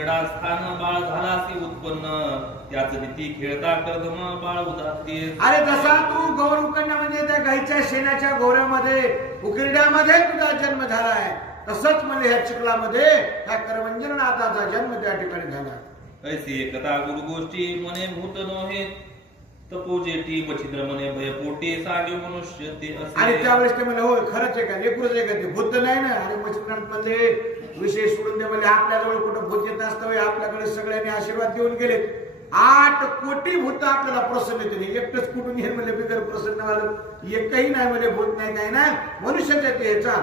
स्थान बाळ झालासी उत्पन्न त्याच नीती खेळता कर्दम बाळ उदाते. अरे जसा तू गौर उकरणं म्हणजे त्या गाईच्या शेणाच्या गोऱ्यामध्ये उकिरड्यामध्ये तुझा जन्म झालाय, तसंच म्हणजे ह्या चिखलामध्ये त्या करवंजननाथाचा जन्म त्या ठिकाणी झाला. ऐसे कथा गुरु गोष्टी मने भूत नोहे तपोजेटी मच्छिंद्र मने भय पोटे सागे मनुष्य ते असे. आणि त्यावेळेस ते म्हणले होय खरंच आहे का, लेकरूच आहे का ते, बुद्ध नाही ना. आणि मच्छिंद्रनाथ म्हणले विषय सोडून दे, म्हणजे आपल्याजवळ कुठं भूत येत असतं, आपल्याकडे सगळ्यांनी आशीर्वाद देऊन गेलेत. 8 कोटी भूत आपल्याला प्रसन्न येते, एकटंच कुठून येईल म्हणजे बिगर प्रसन्न झालं, एकही नाही म्हणजे भूत नाही काय नाही, मनुष्याच येते ह्याचा.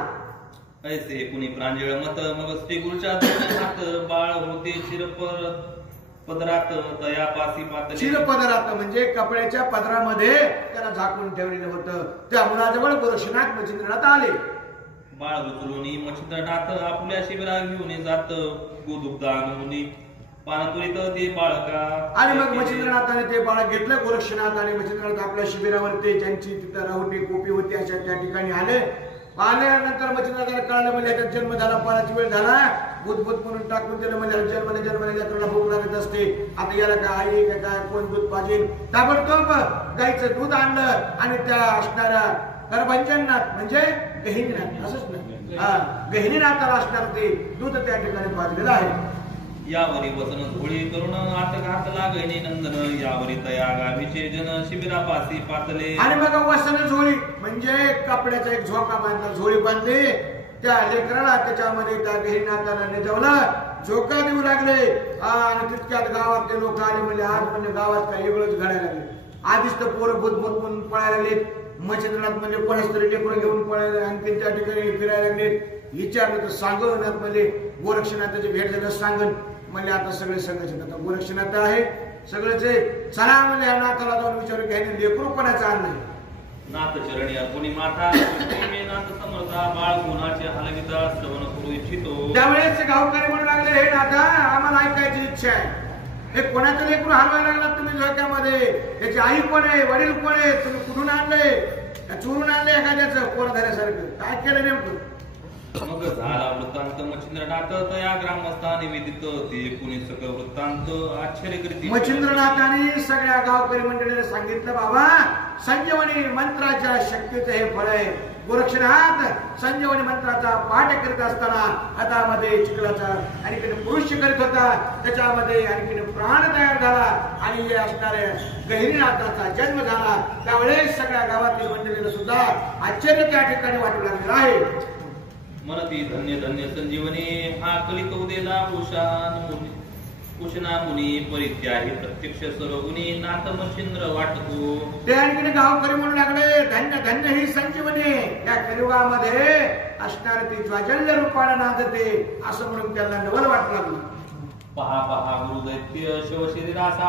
ऐसे कुणी प्रांजळ मत मग श्री गुरुच्या हात बाळ होते शिरपर पदरात तयापासी पातळी. शिरपदरात म्हणजे कपड्याच्या पदरामध्ये त्याला झाकून ठेवलेलं होतं. त्या मुलाजवळ गोरक्षनाथ मच्छिंद्रनाथ आले. बाळ उचलून मच्छिंद्रनाथ आपल्या शिबिरा घेऊन जात गोदुग्धा आणून पानतुरीत ते बाळका. आणि मग मच्छिंद्रनाथाने ते बाळ घेतलं. गोरक्षनाथ आणि मच्छिंद्रनाथ आपल्या शिबिरावर ते ज्यांची तिथं राहुटी कोपी होती अशा त्या ठिकाणी आले. आल्यानंतर मच्छिंद्रनाथाला कळलं म्हणजे त्याचा जन्म झाला, पाराची वेळ झाला, भूत म्हणून टाकून दिलं म्हणजे जन्माला भूक लागत असते. आता याला काय आई काय कोण दूध पाहिजे, ताबडतोब गाईचं दूध आणलं आणि त्या असणाऱ्या करभंजननाथ म्हणजे गहिनीनाथ असंच ना, गहिनीनाथाला असणार ते दूध त्या ठिकाणी पाजलेलं आहे. यावरी वसन झोळी करून आत घात लागणे नंदन यावरी तया गावीचे जन शिबिरापासी पातले. आणि मग वसन झोळी म्हणजे कपड्याचा एक झोका बांधला, झोळी बांधली, त्या लेकराला त्याच्यामध्ये त्या गहिनीनाथाला निजवलं, झोका देऊ लागले. आणि तितक्यात गावातले लोक आले म्हणजे आज म्हणजे गावात काय वेगळंच घडायला लागले. आधीच तर पोरं भूत म्हणून पळायला लागले. मच्छिंद्रनाथ म्हणजे कोणाच तरी लेकरं घेऊन पळायला आणखी त्या ठिकाणी फिरायला लागले. विचारलं तर सांगनाथ म्हणजे गोरक्षनाथाची भेट झालं सांगन म्हणजे आता सगळे संघाचे आता गोरक्षनाथ आहे सगळेच चला म्हणजे नाथाला जाऊन विचारू घ्यायला लेकरू कोणाचा आण नाही. नाथ चरणी अर्पुणी माता नाथ समर्था बाळ गुणाचे हलविता श्रवण करू इच्छितो. त्यावेळेस गावकरी म्हणू लागले हे नाथा आम्हाला ऐकायची इच्छा आहे. हे कोणाचं लेकरू हलवायला लागला तुम्ही झोक्यामध्ये, त्याची आई कोण आहे, वडील कोण आहे, तुम्ही कुठून आणले, चोरून आणले एखाद्याचं पोरधाऱ्यासारखं, काय केलं नेमकं. मग झाला वृत्तांत मच्छिंद्रनाथ तया ग्रामस्था निवेदित ते कुणी सगळं वृत्तांत आश्चर्यकरीत. मच्छिंद्रनाथांनी सगळ्या गावकरी मंडळीला सांगितलं बाबा संजीवनी मंत्राच्या शक्तीचं हे फळ आहे. गोरक्षनाथ संजीवनी मंत्राचा पाठ करीत असताना हातामध्ये चिखलाचा आणखीन पुरुष करीत होता, त्याच्यामध्ये आणखीन प्राण तयार झाला आणि हे असणाऱ्या गहिनीनाथाचा जन्म झाला. त्यावेळेस सगळ्या गावातील मंडळीला सुद्धा आश्चर्य त्या ठिकाणी वाटू लागलेलं आहे. मनती धन्य धन्य संजीवनी हा कलित उदेला उशना मुनी परित्याही प्रत्यक्ष सर्वगुणी नाथ मच्छिंद्र वाटतो. ते आणखीन गावकरी म्हणू लागले धन्य धन्य ही संजीवनी या कलियुगामध्ये असणारे ती ज्वाजल्य रूपाने नांदते असं म्हणून त्यांना नवल वाटू लागलं. पहा पहा गुरुदैत्य शिवशरीरासा